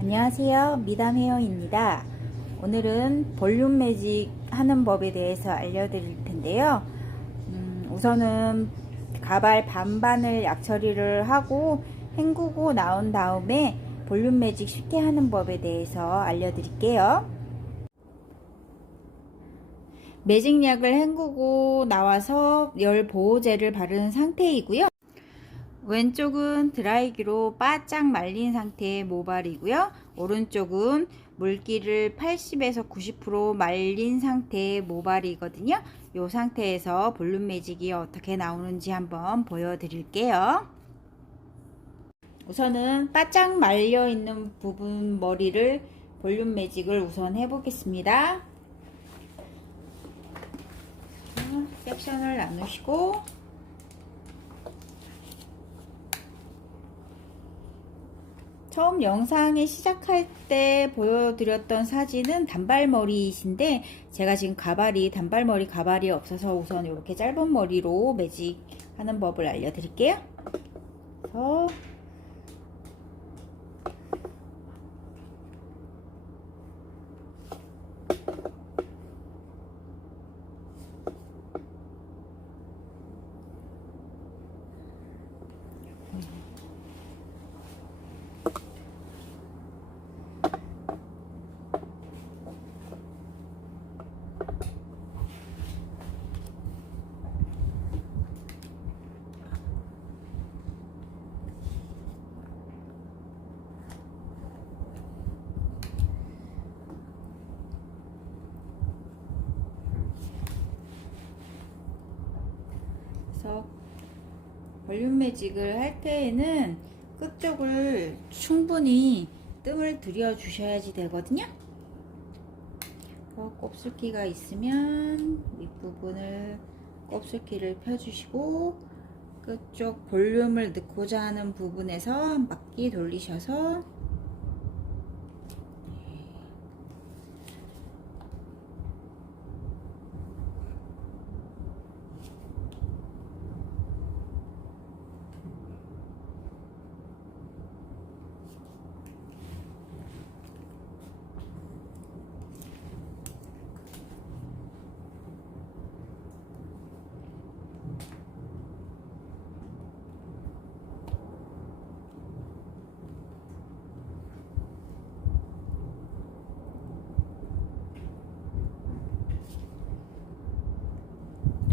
안녕하세요, 미담 헤어입니다. 오늘은 볼륨 매직 하는 법에 대해서 알려드릴 텐데요. 우선은 가발 반반을 약처리를 하고 헹구고 나온 다음에 볼륨 매직 쉽게 하는 법에 대해서 알려드릴게요. 매직약을 헹구고 나와서 열 보호제를 바른 상태이고요. 왼쪽은 드라이기로 바짝 말린 상태의 모발이고요. 오른쪽은 물기를 80에서 90% 말린 상태의 모발이거든요. 이 상태에서 볼륨 매직이 어떻게 나오는지 한번 보여드릴게요. 우선은 바짝 말려 있는 부분 머리를 볼륨 매직을 우선 해보겠습니다. 섹션을 나누시고 처음 영상에 시작할 때 보여드렸던 사진은 단발머리이신데 제가 지금 단발머리 가발이 없어서 우선 이렇게 짧은 머리로 매직하는 법을 알려드릴게요. 그래서 볼륨 매직을 할 때에는 끝쪽을 충분히 뜸을 들여 주셔야지 되거든요. 곱슬기가 있으면 윗부분을 곱슬기를 펴주시고 끝쪽 볼륨을 넣고자 하는 부분에서 한 바퀴 돌리셔서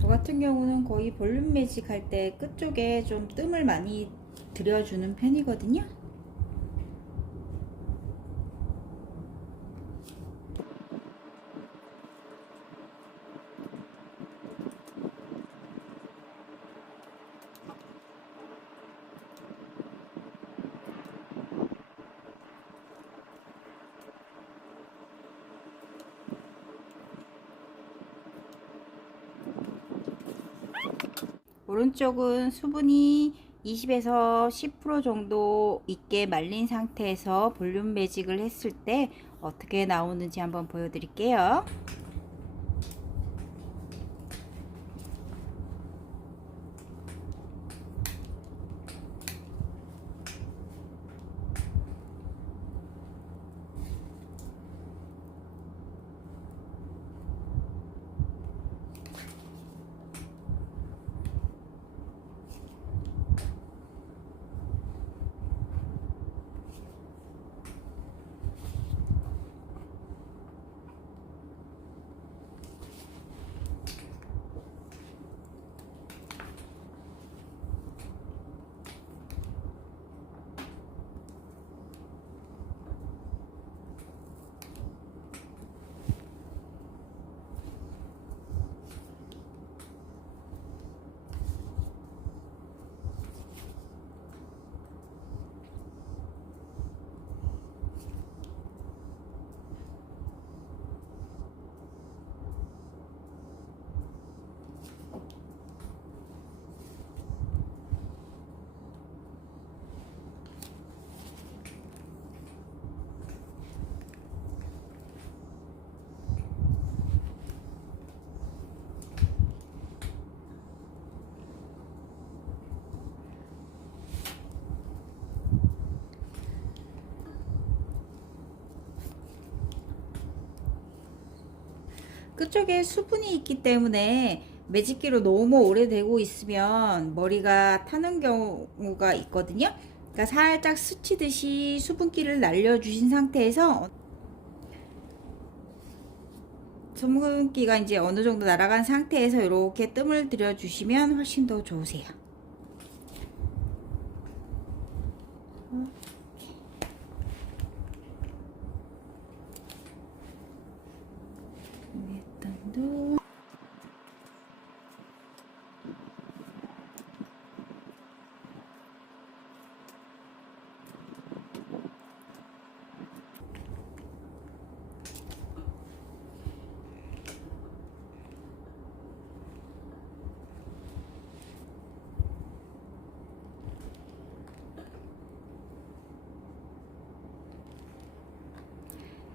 저 같은 경우는 거의 볼륨 매직 할 때 끝쪽에 좀 뜸을 많이 들여주는 편이거든요. 오른쪽은 수분이 20에서 10% 정도 있게 말린 상태에서 볼륨 매직을 했을 때 어떻게 나오는지 한번 보여드릴게요. 끝쪽에 수분이 있기 때문에 매직기로 너무 오래되고 있으면 머리가 타는 경우가 있거든요. 그러니까 살짝 스치듯이 수분기를 날려주신 상태에서 수분기가 이제 어느 정도 날아간 상태에서 이렇게 뜸을 들여주시면 훨씬 더 좋으세요.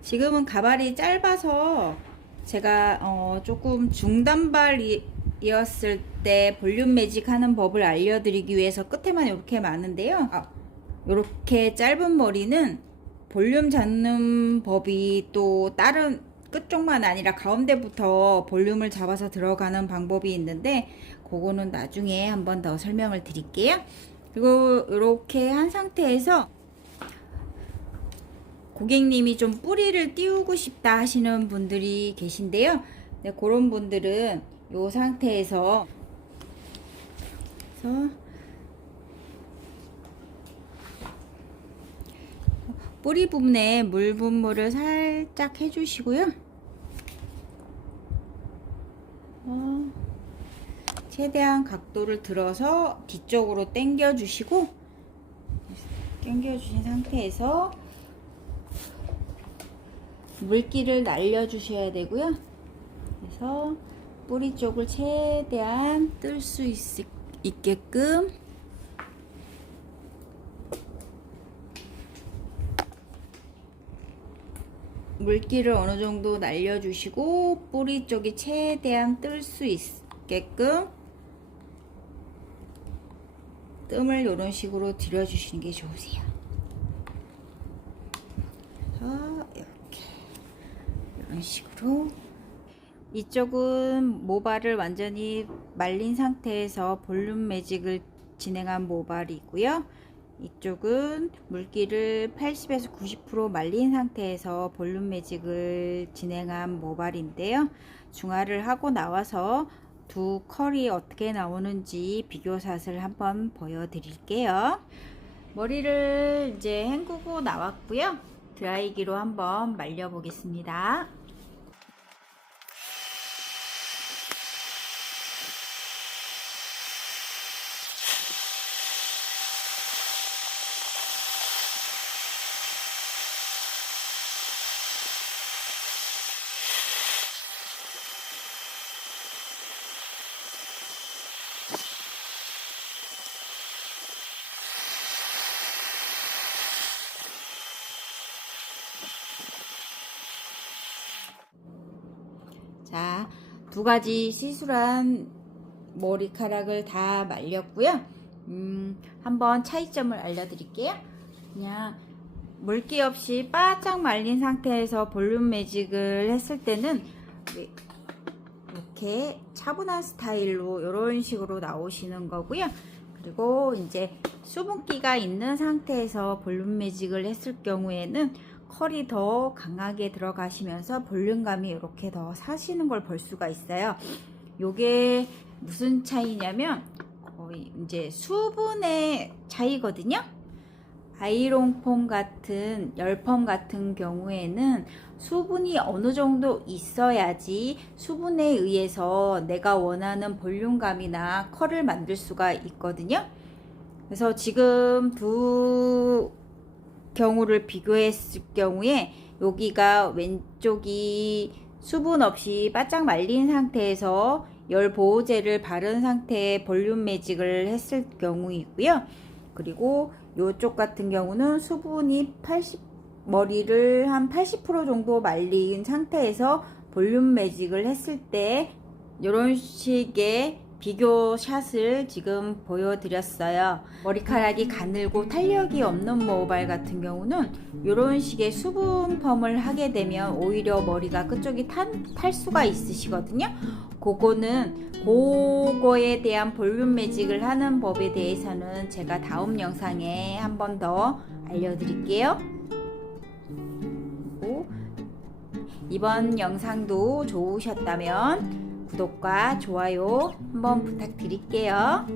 지금은 가발이 짧아서 제가 조금 중단발이었을 때 볼륨 매직 하는 법을 알려드리기 위해서 끝에만 이렇게 많은데요. 이렇게 짧은 머리는 볼륨 잡는 법이 또 다른 끝쪽만 아니라 가운데부터 볼륨을 잡아서 들어가는 방법이 있는데 그거는 나중에 한번 더 설명을 드릴게요. 그리고 이렇게 한 상태에서 고객님이 좀 뿌리를 띄우고 싶다 하시는 분들이 계신데요. 네, 그런 분들은 이 상태에서 뿌리 부분에 물 분무를 살짝 해주시고요. 최대한 각도를 들어서 뒤쪽으로 당겨 주시고, 당겨 주신 상태에서 물기를 날려 주셔야 되고요. 그래서 뿌리 쪽을 최대한 뜰 수 있게끔 물기를 어느 정도 날려 주시고 뿌리 쪽이 최대한 뜰 수 있게끔 뜸을 이런 식으로 들여 주시는 게 좋으세요. 그래서 이렇게 이런 식으로 이쪽은 모발을 완전히 말린 상태에서 볼륨 매직을 진행한 모발이고요. 이쪽은 물기를 80에서 90% 말린 상태에서 볼륨 매직을 진행한 모발인데요. 중화를 하고 나와서 두 컬이 어떻게 나오는지 비교샷을 한번 보여드릴게요. 머리를 이제 헹구고 나왔고요. 드라이기로 한번 말려 보겠습니다. 자, 두 가지 시술한 머리카락을 다 말렸고요. 한번 차이점을 알려드릴게요. 그냥 물기 없이 바짝 말린 상태에서 볼륨 매직을 했을 때는 이렇게 차분한 스타일로 이런 식으로 나오시는 거고요. 그리고 이제 수분기가 있는 상태에서 볼륨 매직을 했을 경우에는 컬이 더 강하게 들어가시면서 볼륨감이 이렇게 더 사시는 걸 볼 수가 있어요. 요게 무슨 차이냐면 거의 이제 수분의 차이거든요. 아이롱 같은 열펌 같은 경우에는 수분이 어느 정도 있어야지 수분에 의해서 내가 원하는 볼륨감이나 컬을 만들 수가 있거든요. 그래서 지금 두 경우를 비교했을 경우에 여기가 왼쪽이 수분 없이 바짝 말린 상태에서 열 보호제를 바른 상태의 볼륨 매직을 했을 경우이고요. 그리고 이쪽 같은 경우는 수분이 머리를 한 80% 정도 말린 상태에서 볼륨 매직을 했을 때 이런 식의 비교 샷을 지금 보여드렸어요. 머리카락이 가늘고 탄력이 없는 모발 같은 경우는 이런 식의 수분 펌을 하게 되면 오히려 머리가 끝쪽이 탈 수가 있으시거든요. 그거에 대한 볼륨 매직을 하는 법에 대해서는 제가 다음 영상에 한 번 더 알려드릴게요. 이번 영상도 좋으셨다면 구독과 좋아요 한번 부탁드릴게요.